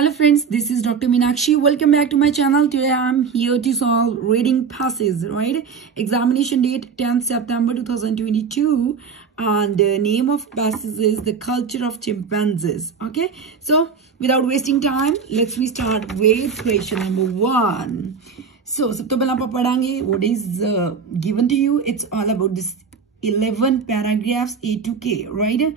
Hello friends, this is Dr. Meenakshi. Welcome back to my channel. Today I am here to solve reading passes, right? Examination date 10th September 2022 and the name of passage is The Culture of Chimpanzees. Okay, so without wasting time, let's start with question number 1. So, sabto pehla aapa padhange what is given to you. It's all about this 11 paragraphs A to K, right?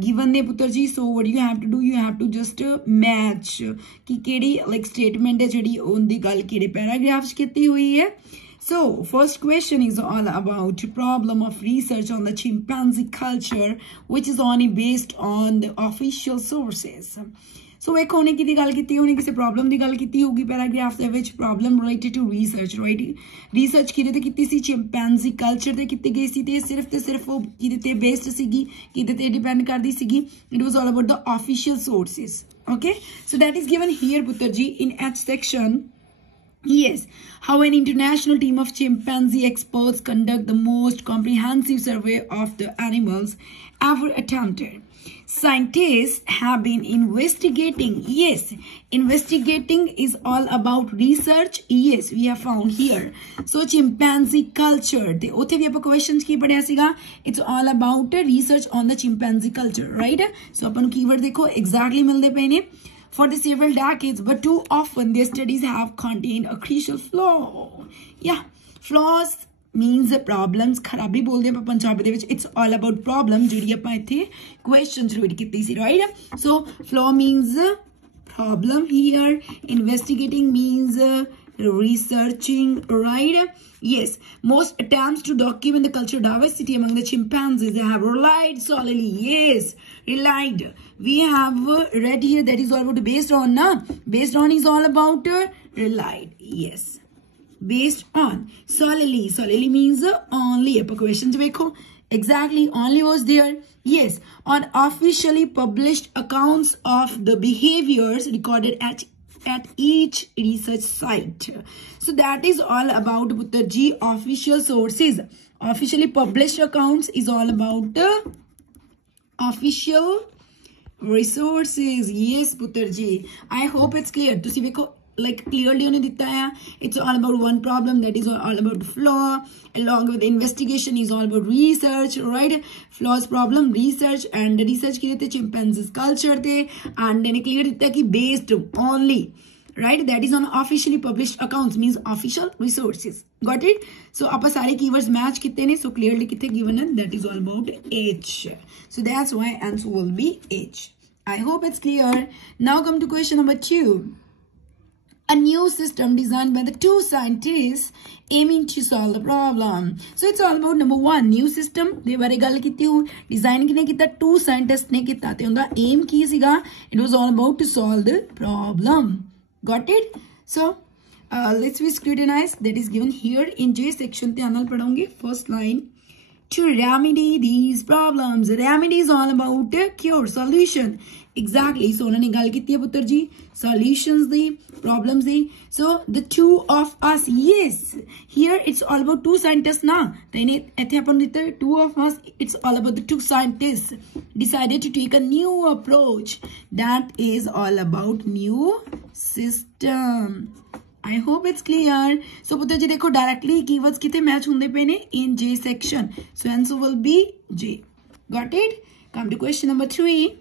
Given ne putter ji, so what you have to do, you have to just match ki kedi like statement hai jehdi on the gal kede paragraphs kiti hui hai. So first question is all about problem of research on the chimpanzee culture, which is only based on the official sources. So एक होने की गल की होने किसी problem की गल की होगी पैराग्राफ दे विच problem related to research, right? Research किदे ते कीती सी चिंपैंजी कल्चर ते कीती गई सी ते सिर्फ वो किदे ते बेस्ड सीगी, किदे ते डिपेंड करदी सीगी. It was all about the official sources. Okay, so that is given here पुत्र जी in H section. Yes, how an international team of chimpanzee experts conduct the most comprehensive survey of the animals ever attempted. Scientists have been investigating. Yes, investigating is all about research. Yes, we have found here. So chimpanzee culture. The othe vi aapa questions ki padhya siga. It's all about research on the chimpanzee culture, right? So apan keyword dekho exactly milde pe ne. For the several decades, but too often their studies have contained a crucial flaw. Yeah, flaws means problems. खराबी बोल दे पंजाबी दे विच. It's all about problem. जिहड़ी आपां इत्थे questions read कीती सी, right? So flaw means problem here. Investigating means researching, right? Yes, most attempts to document the cultural diversity among the chimpanzees, they have relied solely. Yes, relied. We have read here that is all about based on, na? Based on is all about relied. Yes, based on. Solely. Solely means only. Appa questions dekho. Exactly, only was there. Yes, on officially published accounts of the behaviors recorded at each research site. So that is all about Putter Ji official sources. Officially published accounts is all about official resources. Yes, Putter Ji. I hope it's clear. To see like clearly on it, it's all about one problem, that is all about flaw. Along with investigation is all about research, right? Flaws, problem, research, and research ki dete chimpanzees culture te, and then clear deta ki based only, right? That is on officially published accounts, means official resources. Got it? So apa sare keywords match kitte ne, so clearly kitte given, and that is all about H. So that's why answer will be H. I hope it's clear. Now come to question number 2. A new system designed by the two scientists aiming to solve the problem. So it's all about number 1, new system. De bare gal kiti hu. Design kine kita, two scientists ne kita. Te unda aim ki siga. It was all about to solve the problem. Got it? So let's be scrutinize. That is given here in J section. Te anal padhange. First line. To remedy these problems. Remedy is all about cure, solution. Exactly. So उन्होंने गाल की थी पुत्र जी. Solutions the problems the. So the two of us. Yes. Here it's all about two scientists ना. तो इन्हें ऐसे अपन देते two of us. It's all about the two scientists decided to take a new approach. That is all about new system. I hope it's clear. So पुत्र जी देखो directly keywords कितने match होंगे पे ने in J section. So answer will be J. Got it? Come to question number 3.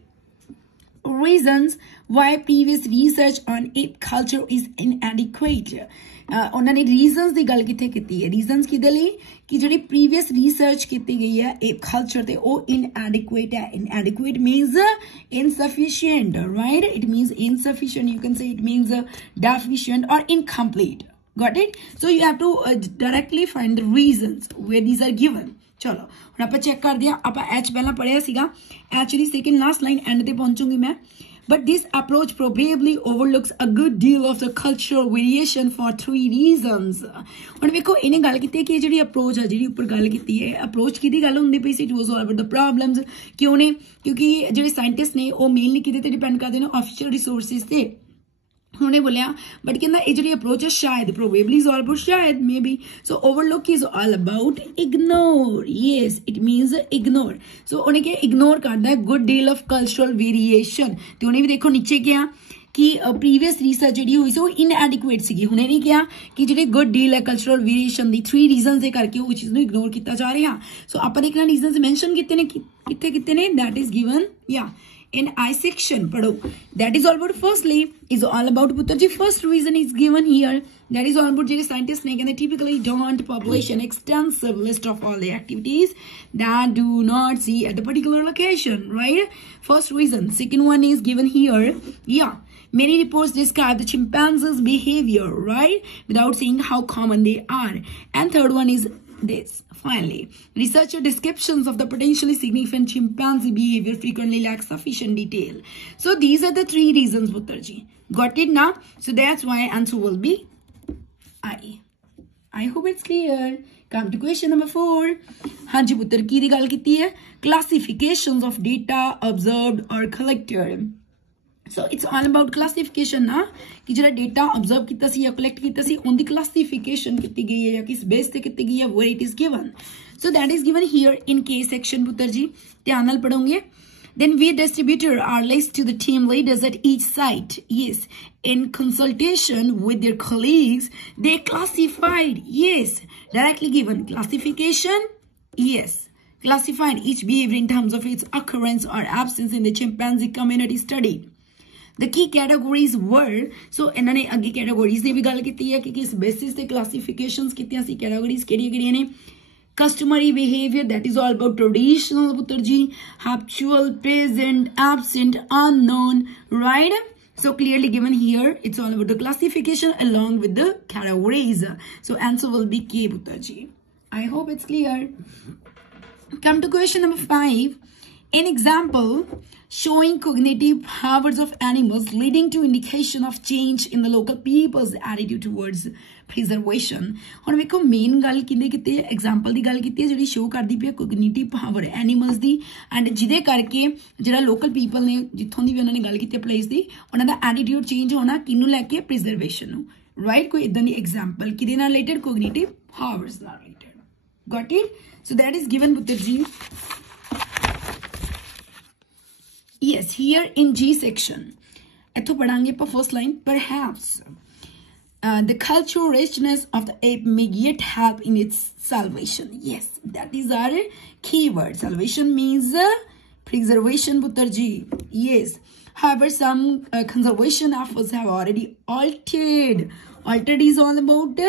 Reasons why previous research on ape culture is inadequate. उन्होंने reasons दी गल किथे कीती है. Reasons किदे लिए कि जो previous research कीती गई है ape culture ते वो inadequate है. Inadequate means insufficient, right? It means insufficient. You can say it means deficient or incomplete. Got it? So you have to directly find the reasons where these are given. चलो हम आप check कर दिया. आप H पहला पढ़िया सीगा. Actually second last line end ते पहुंचूंगी मैं. But this approach probably overlooks a good deal of the cultural variation for 3 reasons. और देखो इन्हें गल की कि जी अप्रोच है जी ऊपर गल की है. अप्रोच की गल होंगी पई सी. It was all about the problems. क्यों ने? क्योंकि जो साइंटिस्ट ने वो मेनली किदे ते डिपेंड करते हैं ऑफिशियल रिसोर्सेज ते. उन्होंने बोलिया बट कहना ये जी अप्रोच है शायद प्रोबेबली इज ऑल अबाउट शायद maybe. So overlook is all about ignore. Yes it means ignore. So उन्हें क्या इग्नोर करता है good deal of cultural variation. तो उन्हें भी देखो नीचे क्या कि प्रीवियस रिसर्च जी हुई सी इनएडिकुएट सी। हुणे नहीं कहा कि जी गुड डील है कल्चरल वेरिएशन की 3 रीजन के करके वो चीज़ इग्नोर किया जा रहा। सो आप देखना रीजन मैंशन कितने ने कितने ने दैट इज गिवन या in I section पढ़ो that is all about firstly is all about पुत्र जी first reason is given here that is all about जो scientists ने कहते typically don't publish an extensive list of all the activities that do not see at the particular location, right? First reason. Second one is given here, yeah, many reports describe the chimpanzees behavior, right, without saying how common they are. And third one is this. Finally, researcher descriptions of the potentially significant chimpanzee behavior frequently lack sufficient detail. So these are the 3 reasons, Puttarji. Got it now? So that's why answer will be I. I hope it's clear. Come to question number 4. हाँ जी पुत्र की दी गल कीती है classifications of data observed or collected. So it's all about classification ना कि जरा data observe किया सी या कलेक्ट किया सी उनकी क्लासिफिकेशन की गई है या किस बेस पे की गई है where it is given. So that is given here in K section पुत्र जी ध्यान नाल पढ़ोगे. Then we distributed our list to the team leaders at each site. Yes, in consultation with their colleagues, they classified. Yes, directly given classification. Yes, classified each behavior in terms of its occurrence or absence in the chimpanzee community study. The key categories were, so इन्होंने अगे categories ने भी गल की है कि किस basis से classifications कितनी सी categories केड़ी ने customary behavior that is all about traditional पुत्र जी habitual present absent unknown, right? So clearly given here it's all about the classification along with the categories. So answer will be K पुत्र जी. I hope it's clear. Come to question number 5. An example showing cognitive powers of animals leading to indication of change in the local people's attitude towards preservation. ਹੁਣ ਵੇਖੋ main ਗੱਲ ਕਿੰਦੇ ਕਿਤੇ example ਦੀ ਗੱਲ ਕੀਤੀ ਹੈ ਜਿਹੜੀ show ਕਰਦੀ ਪਈ cognitive power animals the and ਜਿਹਦੇ ਕਰਕੇ ਜਿਹੜਾ ਲੋਕਲ ਪੀਪਲ ਨੇ ਜਿੱਥੋਂ ਦੀ ਵੀ ਉਹਨਾਂ ਨੇ ਗੱਲ ਕੀਤੀ ਪਲੇਸ ਦੀ ਉਹਨਾਂ ਦਾ ਐਟੀਟਿਊਡ ਚੇਂਜ ਹੋਣਾ ਕਿਹਨੂੰ ਲੈ ਕੇ ਪ੍ਰੀਜ਼ਰਵੇਸ਼ਨ ਨੂੰ, ਰਾਈਟ? ਕੋਈ ਇਦਾਂ ਦੀ ਐਗਜ਼ਾਮਪਲ ਕਿਹਦੇ ਨਾਲ ਰਿਲੇਟਡ ਕੋਗਨੀਟਿਵ ਪਾਵਰਸ ਨਾਲ related. Got it? So that is given ਪੁੱਤਰ ਜੀ. Yes, here in G section. इथों पढ़ांगे पर first line. Perhaps the cultural richness of the ape may yet help in its salvation. Yes, that is our keyword. Salvation means preservation, Puttarji. Yes. However, some conservation efforts have already altered. Altered is all about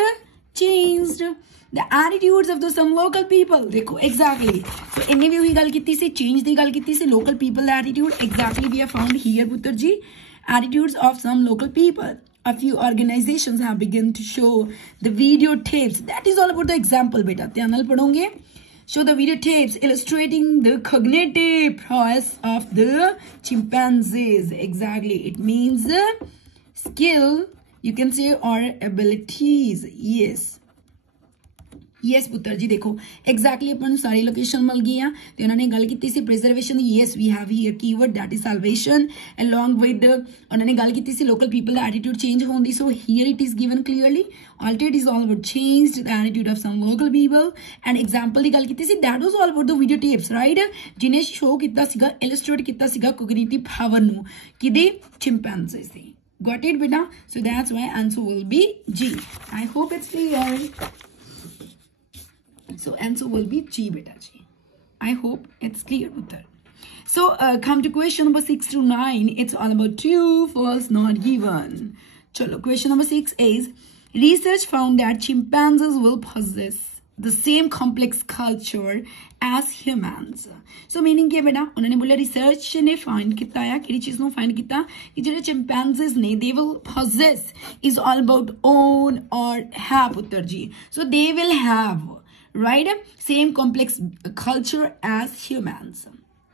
changed the attitudes of the some local people. देखो exactly. So इन्हें भी वही गल किती से change दी गल किती से local people attitude exactly we have found here पुत्र जी attitudes of some local people. A few organizations have begun to show the videotapes. That is all about the example बेटा ध्यान नाल पढ़ोगे. Show the videotapes illustrating the cognitive prowess of the chimpanzees. Exactly. It means skill you can say or abilities. Yes. Yes पुत्र जी देखो exactly अपन सारी location मिल गई है तो उन्होंने गल की सी preservation. Yes we have here keyword that is salvation along with उन्होंने गल की सी लोकल पीपल दा एटीट्यूड चेंज होंदी. So here it is given clearly altered is all about changed the attitude of some local people and example दी गल की सी that was all about the video tapes, right? जिन्हें show किया सीगा illustrate किया सीगा कोग्निटिव पावर नु किदे चिंपैंजीज से. गॉट इट बेटा? So that's why answer will be जी. I hope it's clear. So answer will be G beta G. I hope it's clear Uttar. So come to question number 6 to 9. It's all about true, false, not given. Chalo, question number 6 is research found that chimpanzees will possess the same complex culture as humans. So meaning के बेटा उन्होंने बोला research ने find किया है कि चीज़ know find किया कि जो चिंपैंजीज ने they will possess is all about own or have पुत्र जी. So they will have right same complex culture as humans.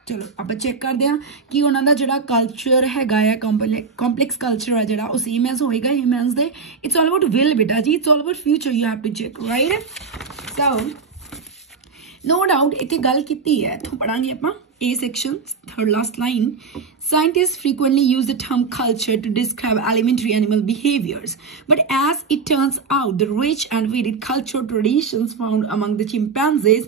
चलो आप चेक करते हैं कि उन्होंने जो कल्चर है कॉम्पलैक्स कल्चर है जो सेम एज होएगा ह्यूमन्स दे. इट्स ऑल अबाउट विल बेटा जी. It's all about future. You have to check, right? So no doubt इतने गल की है तो पढ़ांगे आप A section, third last line. Scientists frequently use the term culture to describe elementary animal behaviors. But as it turns out, the rich and varied cultural traditions found among the chimpanzees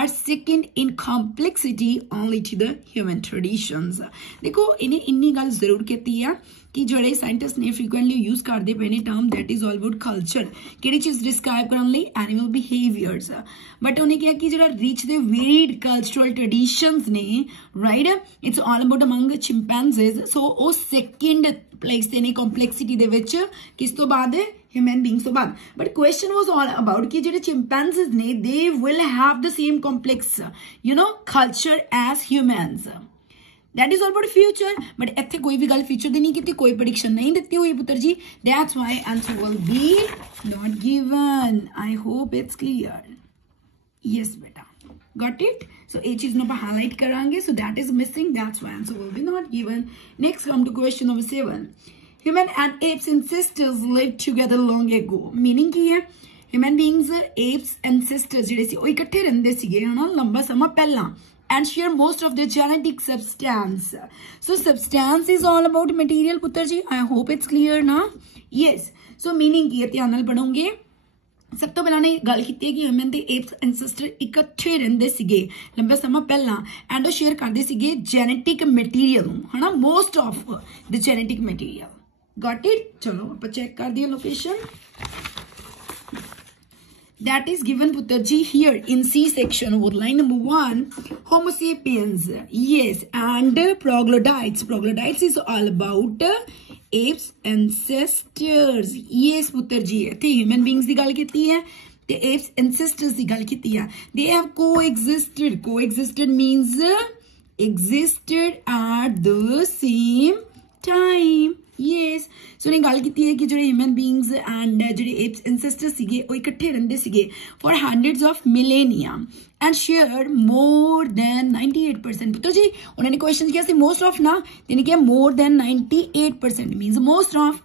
are second in complexity only to the human traditions. देखो इन्हें इन्नी गल जरूर कहती है कि जोड़े scientist ने फ्रीक्वेंटली यूज करते पे ने term that is all about culture किहड़ी चीज डिस्क्राइब करने लई एनिमल बिहेवियर्स बट उन्हें क्या कि जोड़ा reach the varied cultural traditions ने right it's all about among chimpanzees so वो सेकंड प्लेस ते ने कॉम्प्लेक्सिटी दे विच किस तो बाद ह्यूमन बीइंग्स तो बाद but question was all about कि जोड़े चिंपैंजीज ने they will have the same complex you know culture as humans That is all about future, but इत्थे कोई भी गल future दी नहीं की कोई prediction नहीं देती हुई पुत्र जी. That's why answer will be not given. I hope it's clear. Yes, beta. Got it? So A चीज नो highlight करांगे. So that is missing. That's why answer will be not given. Next, come to question number 7. Human and apes ancestors lived together long ago. Meaning की है human beings, apes ancestors ਜਿਹੜੇ ਸੀ ਉਹ ਇਕੱਠੇ ਰਹਿੰਦੇ ਸੀਗੇ ਹਨਾ ਲੰਬਾ ਸਮਾਂ ਪਹਿਲਾਂ. And share most of their genetic substance. So substance is all about material putter ji. I hope it's clear na. Yes. So meaning की ध्यान नाल पढ़ोगे सब तो पहला ने गल की कि ह्यूमन ते एप्स एंसेस्टर इकट्ठे रहंदे सीगे लंबा समा पहला एंड शेयर करदे सीगे जेनेटिक मटेरियल है ना most of the genetic material got it. चलो आप चेक कर दिया location that is given Putarji here in C section over line number 1 Homo sapiens yes and troglodytes. Troglodytes is all about apes ancestors yes Putarji the human beings दी गल कीती है ते apes ancestors दी गल कीती है. They have coexisted means existed at the same time yes. So ने गल कीती है कि जो ह्यूमन बीइंग्स एंड जो एप्स एंसेस्टर्स सीगे वो इकट्ठे रहंदे सीगे for hundreds of millennia and share more than 98%. तो जी उन्होंने क्वेश्चन किया सी मोस्ट ऑफ ना यानी कि मोर than 98% means most of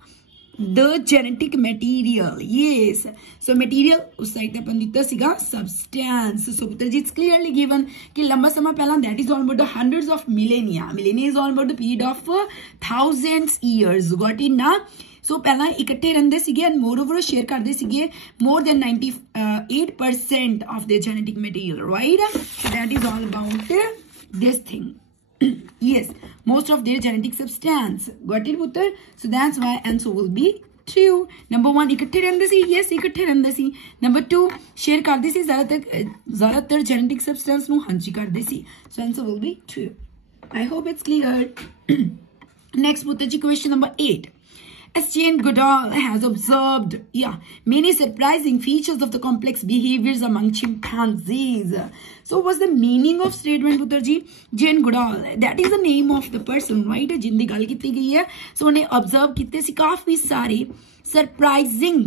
the genetic material yes so material उस साइड पे अपन दिता सीगा substance so पुत्र जी it's clearly given कि लंबा समय पहला that is all about the hundreds of millennia is all about the period of thousands years got it ना so पहला इकट्ठे रहंदे सीगे and moreover शेयर करदे सीगे more than 98% of their genetic material right so that is all about this thing yes most of their genetic substance got it putter so that's why answer will be true. Number 1 इकट्ठे रहंदे सी yes इकट्ठे रहंदे सी. Number 2 share करदे सी ज़्यादातर genetic substance नु हांजी करदे सी so answer will be true. I hope it's clear. Next putter ji question number 8. As Jane Goodall has observed, many surprising features of the complex behaviors among chimpanzees. So, what's the meaning of statement, Putarji? Jane Goodall, that is the name of the person, right? जिंदी गल की गई है. So, उन्हें observe किते सी काफी सारे surprising.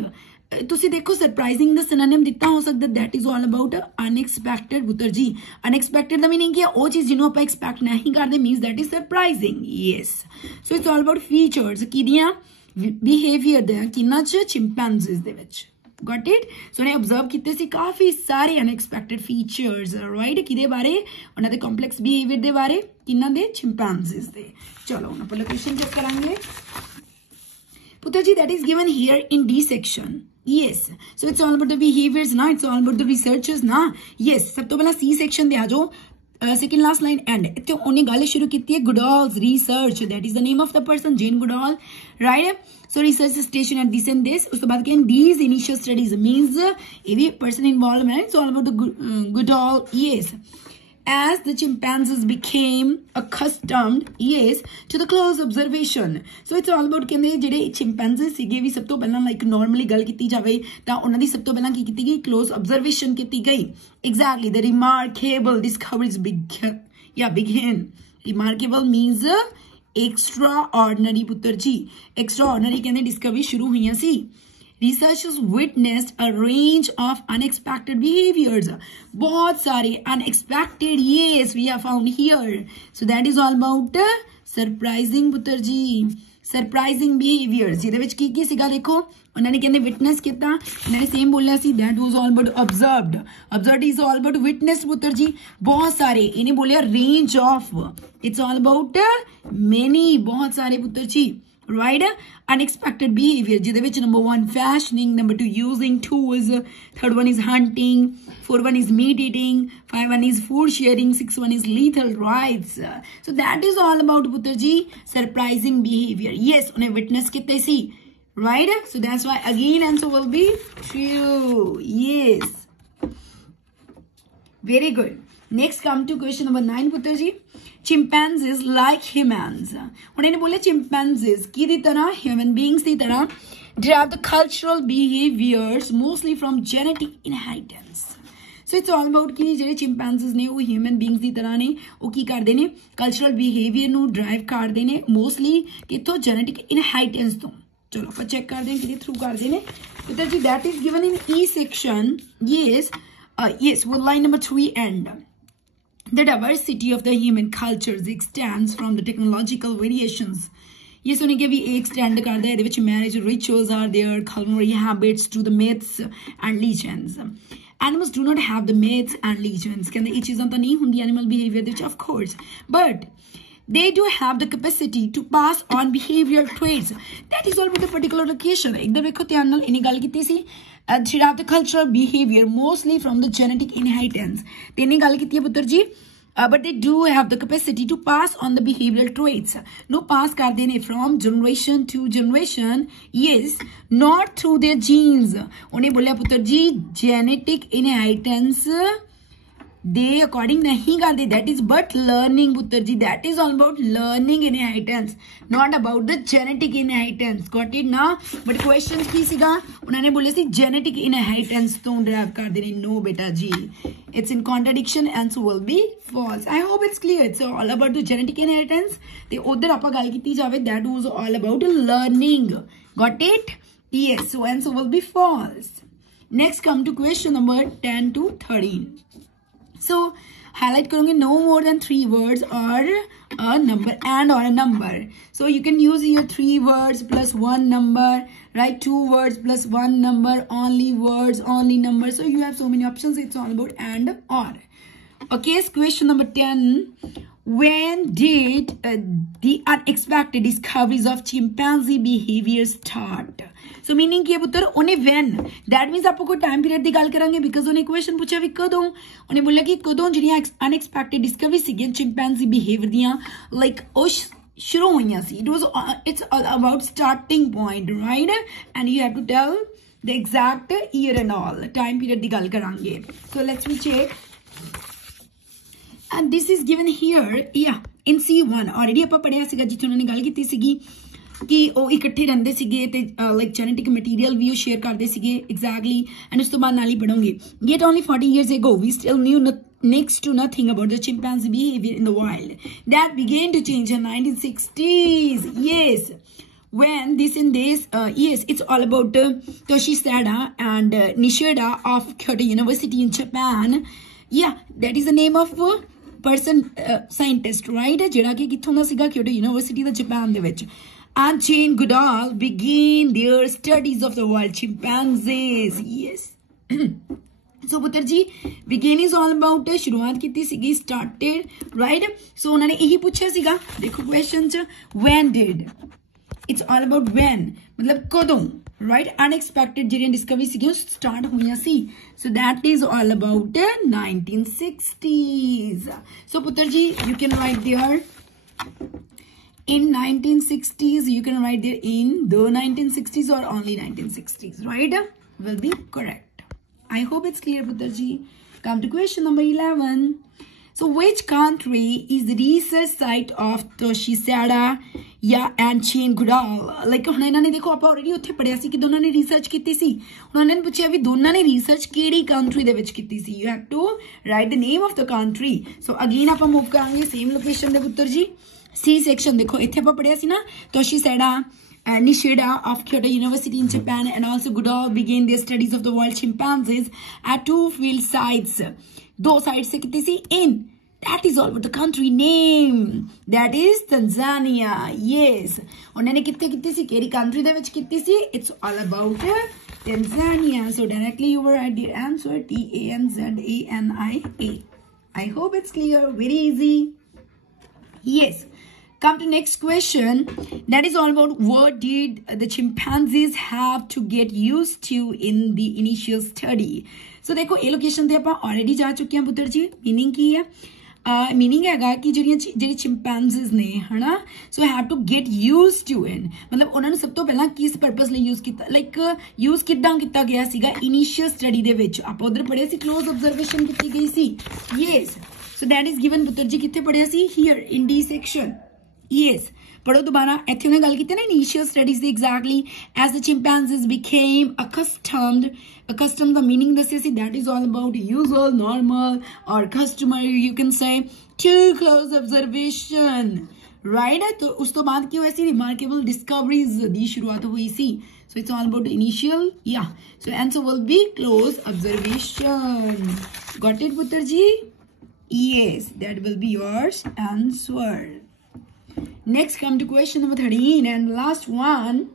तुसी देखो सरप्राइजिंग दा सिनोनिम दिता हो सकदा that is all about unexpected पुत्र जी. अनएक्सपेक्टेड दा मीनिंग क्या ओ चीज जिन्हों आप एक्सपेक्ट नहीं करदे means that is surprising yes. So it's all about features किदियां बिहेवियर दे किन्ना च चिंपैंजीज दे विच गॉट इट. सो ने ऑब्जर्व कीते सी काफी सारे अनएक्सपेक्टेड फीचर्स राइट किदे बारे उन्हां दे कॉम्प्लेक्स बिहेवियर दे बारे किन्ना दे चिंपैंजीज दे. चलो हुण अपन लोकेशन चेक करांगे पुत्र जी that is given here in D section. Yes, so it's all about the behaviors ना, it's all about the researchers ना. Yes, सब तो पहला C section दे आजो second last line and तो उन्हें गाले शुरू की थी Goodall's research that is the name of the person Jane Goodall right. So research station at this and this उसके बाद क्या these initial studies means every person involved man it's all about the Goodall yes. As the chimpanzees became accustomed yes to the close observation so it's all about कहने जेडे chimpanzees सीगे भी सब तो पहला like normally गल कीती जावे ता उन्हां दी सब तो पहला की कीती गई close observation कीती गई exactly the remarkable discoveries begin remarkable means extraordinary पुत्र जी extraordinary कहने discovery शुरू हुई सी. Researchers witnessed a range of unexpected behaviors. बहुत सारे unexpected yes we have found here. So that is all about surprising पुत्र जी. Surprising behaviour ਜਿਹਦੇ ਵਿੱਚ ਕੀ ਸੀਗਾ ਦੇਖੋ ਉਹਨਾਂ ਨੇ ਕਹਿੰਦੇ ਵਿਟਨੈਸ ਕੀਤਾ ਇਹਨਾਂ ਨੇ ਸੇਮ ਬੋਲਿਆ ਸੀ that was all about observed is all about witness ਪੁੱਤਰ ਜੀ ਬਹੁਤ ਸਾਰੇ ਇਹਨੇ ਬੋਲਿਆ range of it's all about many ਬਹੁਤ ਸਾਰੇ ਪੁੱਤਰ ਜੀ right unexpected behavior ਜਿਹਦੇ ਵਿੱਚ number 1 fashioning number 2 using tools third one is hunting fourth one is meat eating 5 one is food sharing 6 one is lethal rights so that is all about ਪੁੱਤਰ ਜੀ surprising behavior yes ਉਹਨੇ witness ਕੀਤਾ ਸੀ right so that's why again answer will be true yes very good next come to question number 9 ਪੁੱਤਰ ਜੀ chimpanzees like humans ਹੁਣ ਇਹਨੇ ਬੋਲੇ chimpanzees ਕੀ ਦੀ ਤਰ੍ਹਾਂ human beings ਦੀ ਤਰ੍ਹਾਂ derive the cultural behaviors mostly from genetic inheritance so it's all about ਕਿ ਜਿਹੜੇ chimpanzees ਨੇ ਉਹ human beings ਦੀ ਤਰ੍ਹਾਂ ਨੇ ਉਹ ਕੀ ਕਰਦੇ ਨੇ cultural behavior ਨੂੰ drive ਕਰਦੇ ਨੇ mostly ਕਿੱਥੋਂ genetic inheritance ਤੋਂ ਚਲੋ ਆਪਾਂ ਚੈੱਕ ਕਰਦੇ ਹਾਂ ਕਿਹਦੇ ਥਰੂ ਕਰਦੇ ਨੇ ਪੁੱਤਰ ਜੀ that is given in E section yes with line number 3 end the diversity of the human cultures extends from the technological variations yes ਉਹਨੇ ਕਿ ਵੀ extend ਕਰਦਾ ਇਹਦੇ ਵਿੱਚ marriage rituals are there culinary habits to the myths and legends animals do not have the myths and legends ਕਹਿੰਦੇ ਇਹ ਚੀਜ਼ਾਂ ਤਾਂ ਨਹੀਂ ਹੁੰਦੀਆਂ animal behavior ਦੇ ਵਿੱਚ of course but they do have the capacity to pass on behavioral traits that is all with a particular location ਇੱਧਰ ਵੇਖੋ ਧਿਆਨ ਨਾਲ ਇਹਨੇ ਗੱਲ ਕੀਤੀ ਸੀ throughout the cultural behavior mostly from the genetic inheritance ਤੇ ਇਹਨੇ ਗੱਲ ਕੀਤੀ ਹੈ ਪੁੱਤਰ ਜੀ but they do have the capacity to pass on the behavioral traits no pass ਕਰਦੇ ਨੇ from generation to generation yes not through their genes ਉਹਨੇ ਬੋਲਿਆ ਪੁੱਤਰ ਜੀ genetic inheritance they according nahi karde that is but learning putter ji that is all about learning inheritance not about the genetic inheritance got it na but question ki siga unhone bole si genetic inheritance to derive karde ne no beta ji it's in contradiction answer will be false I hope it's clear it's all about the genetic inheritance te udhar apa gal kiti jave that was all about learning got it yes so answer will be false next come to question number 10 to 13 so highlight karungi no more than 3 words or a number and or a number so you can use here 3 words plus 1 number right 2 words plus 1 number only words only number so you have so many options it's all about and or okay question number 10 when did the unexpected discoveries of chimpanzee behavior start so meaning ki putter one when that means aapko koi time period di gal karange because one question puchya vi kadon one bola ki kadon jehdiyan unexpected discovery sigen chimpanzee behavior diyan like shuru hoiyan si it was it's all about starting point right and you have to tell the exact year and all time period di gal karange so let's me check and this is given here yeah in C1 already ਆਪਾਂ ਪੜਿਆ ਸੀਗਾ ਜਿੱਥੇ ਉਹਨਾਂ ਨੇ ਗੱਲ ਕੀਤੀ ਸੀਗੀ ਕਿ ਉਹ ਇਕੱਠੇ ਰਹਿੰਦੇ ਸੀਗੇ ਤੇ ਲਾਈਕ ਜੈਨੇਟਿਕ ਮਟੀਰੀਅਲ ਵੀ ਉਹ ਸ਼ੇਅਰ ਕਰਦੇ ਸੀਗੇ ਐਗਜ਼ੈਕਟਲੀ ਐਂਡ ਉਸ ਤੋਂ ਬਾਅਦ ਨਾਲ ਹੀ ਪੜਾਂਗੇ yet only 40 years ago we still knew next to nothing about the chimpanzee behavior in the wild that began to change in 1960s yes when this in this yes it's all about Toshi Sada and Nishida of Kyoto University in Japan yeah that is the name of person scientist right ਜਿਹੜਾ ਕਿ ਕਿੱਥੋਂ ਦਾ ਸੀਗਾ Kyoto University ਦਾ Japan ਦੇ ਵਿੱਚ and Jane Goodall began their studies of the wild chimpanzees yes so ਪੁੱਤਰ ਜੀ began is all about ਸ਼ੁਰੂਆਤ ਕੀਤੀ ਸੀਗੀ started right so ਉਹਨਾਂ ਨੇ ਇਹੀ ਪੁੱਛਿਆ ਸੀਗਾ ਦੇਖੋ question ਚ when did it's all about when ਮਤਲਬ ਕਦੋਂ right unexpected ਜਿਹੜੀਆਂ discovery ਸੀਗੀਆਂ start ਹੋਈਆਂ ਸੀ so that is all about 1960s so ਪੁੱਤਰ ਜੀ you can write there in 1960s you can write there in the 1960s or only 1960s right will be correct I hope it's clear putter ji come to question number 11 so which country is the research site of Toshi Sada and Jane Goodall like ਹੁਣ ਇਹਨਾਂ ਨੇ ਦੇਖੋ ਆਪਾਂ already ਉੱਥੇ ਪੜਿਆ ਸੀ ਕਿ ਦੋਨਾਂ ਨੇ ਰਿਸਰਚ ਕੀਤੀ ਸੀ ਹੁਣ ਉਹਨਾਂ ਨੇ ਪੁੱਛਿਆ ਵੀ ਦੋਨਾਂ ਨੇ ਰਿਸਰਚ ਕਿਹੜੀ ਕੰਟਰੀ ਦੇ ਵਿੱਚ ਕੀਤੀ ਸੀ you have to write the name of the country so again ਆਪਾਂ ਮੂਵ ਕਰਾਂਗੇ ਸੇਮ ਲੋਕੇਸ਼ਨ ਦੇ ਪੁੱਤਰ ਜੀ C section ਦੇਖੋ ਇੱਥੇ ਆਪਾਂ ਪੜਿਆ ਸੀ ਨਾ Toshi Sada and Nishida of Kyoto University in Japan and also Goodall began their studies of the wild chimpanzees at 2 field sites 2 sites se kitti si in That is all about the country name. That is Tanzania. Yes. उन्होंने कितने कितनी सी केरी country दे विच कितनी सी? It's all about Tanzania. So directly you were at the answer Tanzania. I hope it's clear. Very easy. Yes. Come to next question. That is all about what did the chimpanzees have to get used to in the initial study. So देखो ये location ते ਆਪਾਂ already जा चुके हैं पुत्र जी. Meaning की है? मीनिंग हैगा कि ਜਿਹੜੀ chimpanzees ਨੇ ਹਨਾ so have to get used to it ਮਤਲਬ ਉਹਨਾਂ ਨੂੰ ਸਭ ਤੋਂ ਪਹਿਲਾਂ ਕਿਸ ਪਰਪਸ ਲਈ ਯੂਜ਼ ਕੀਤਾ ਲਾਈਕ ਯੂਜ਼ ਕਿੱਦਾਂ ਕੀਤਾ ਗਿਆ ਸੀਗਾ ਇਨੀਸ਼ੀਅਲ ਸਟੱਡੀ ਦੇ ਵਿੱਚ ਆਪਾਂ ਉਧਰ ਪੜ੍ਹਿਆ ਸੀ ਕਲੋਜ਼ ਆਬਜ਼ਰਵੇਸ਼ਨ ਕੀਤੀ ਗਈ ਸੀ yes so that is given ਪੁੱਤਰ ਜੀ ਕਿੱਥੇ ਪੜ੍ਹਿਆ ਸੀ here in D section yes पढ़ो दोबारा इत्थे उन्हें गल की ना इनिशियल स्टडीज दी exactly as the chimpanzees became accustomed the meaning दसे सी that is all about usual normal or customary you can say to close observation right तो उस तो बाद की वैसी remarkable discoveries दी शुरुआत हुई सी so it's all about the initial yeah so answer will be close observation got it putter ji yes that will be yours answer. Next, come to question number 13 and last one.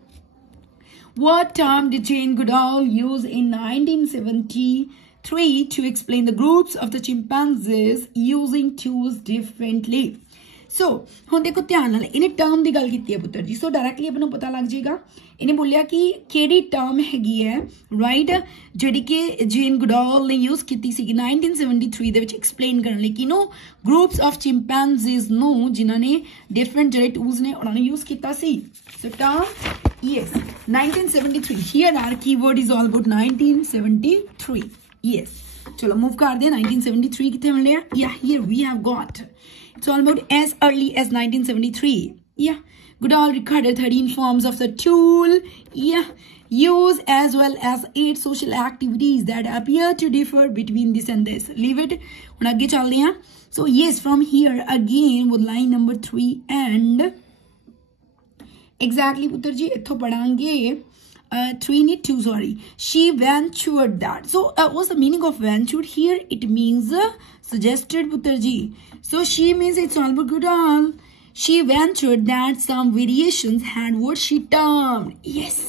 What term did Jane Goodall use in 1973 to explain the groups of the chimpanzees using tools differently? So, ਹੁਣ ਦੇਖੋ ਧਿਆਨ ਨਾਲ ਇਹਨੇ term ਦੀ ਗੱਲ ਕੀਤੀ ਹੈ ਪੁੱਤਰ ਜੀ ਸੋ ਡਾਇਰੈਕਟਲੀ ਆਪਾਂ ਨੂੰ ਪਤਾ ਲੱਗ ਜਾਏਗਾ ਇਹਨੇ ਬੋਲਿਆ ਕਿ ਕਿਹੜੀ ਟਰਮ ਹੈਗੀ ਹੈ ਰਾਈਟ ਜਿਹੜੀ ਕਿ ਜੇਨ ਗੁਡਾਲ ਨੇ ਯੂਜ਼ ਕੀਤੀ ਸੀ 1973 ਦੇ ਵਿੱਚ ਐਕਸਪਲੇਨ ਕਰਨ ਲਈ ਕਿ ਨੋ ਗਰੁੱਪਸ ਆਫ ਚਿੰਪੈਂਜ਼ੀਜ਼ ਨੂੰ ਜਿਨ੍ਹਾਂ ਨੇ ਡਿਫਰੈਂਟ ਜਿਹੜੇ ਟੂਲਸ ਨੇ ਉਹਨਾਂ ਨੂੰ ਯੂਜ਼ ਕੀਤਾ ਸੀ ਸੋ term yes 1973 here our keyword is all about 1973 yes chalo move kar de 1973 kithe mil liya yeah here we have got it's all about as early as 1973 yeah Goodall recorded 13 forms of the tool yeah use as well as 8 social activities that appear to differ between this and this leave it hun agge chalde hain so yes from here again with line number 3 and exactly putter ji itho padhange 3 need 2 sorry she ventured that so what's the meaning of ventured here it means suggested putter ji so she means it's all about Goodall she ventured that some variations had what she termed yes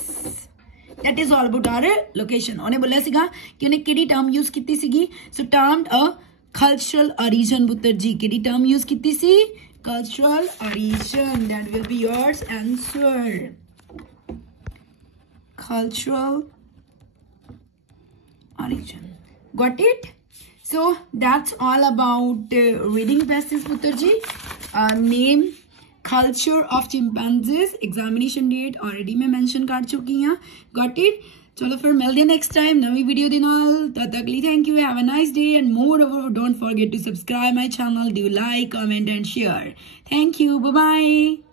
that is all about our location ਉਹਨੇ ਬੋਲਿਆ ਸੀਗਾ ਕਿ ਉਹਨੇ ਕਿਹੜੀ term use ਕੀਤੀ ਸੀਗੀ so termed a cultural origin ਪੁੱਤਰ ਜੀ ਕਿਹੜੀ ਟਰਮ ਯੂਜ਼ ਕੀਤੀ ਸੀ cultural origin that will be yours answer cultural origin got it so that's all about reading passages putter ji name culture of chimpanzees examination date already मैं mention कर चुकी हूँ got it चलो फिर मिलते हैं next time नवी video दे नाल तद तक लिए thank you have a nice day and moreover don't forget to subscribe my channel do like comment and share thank you bye bye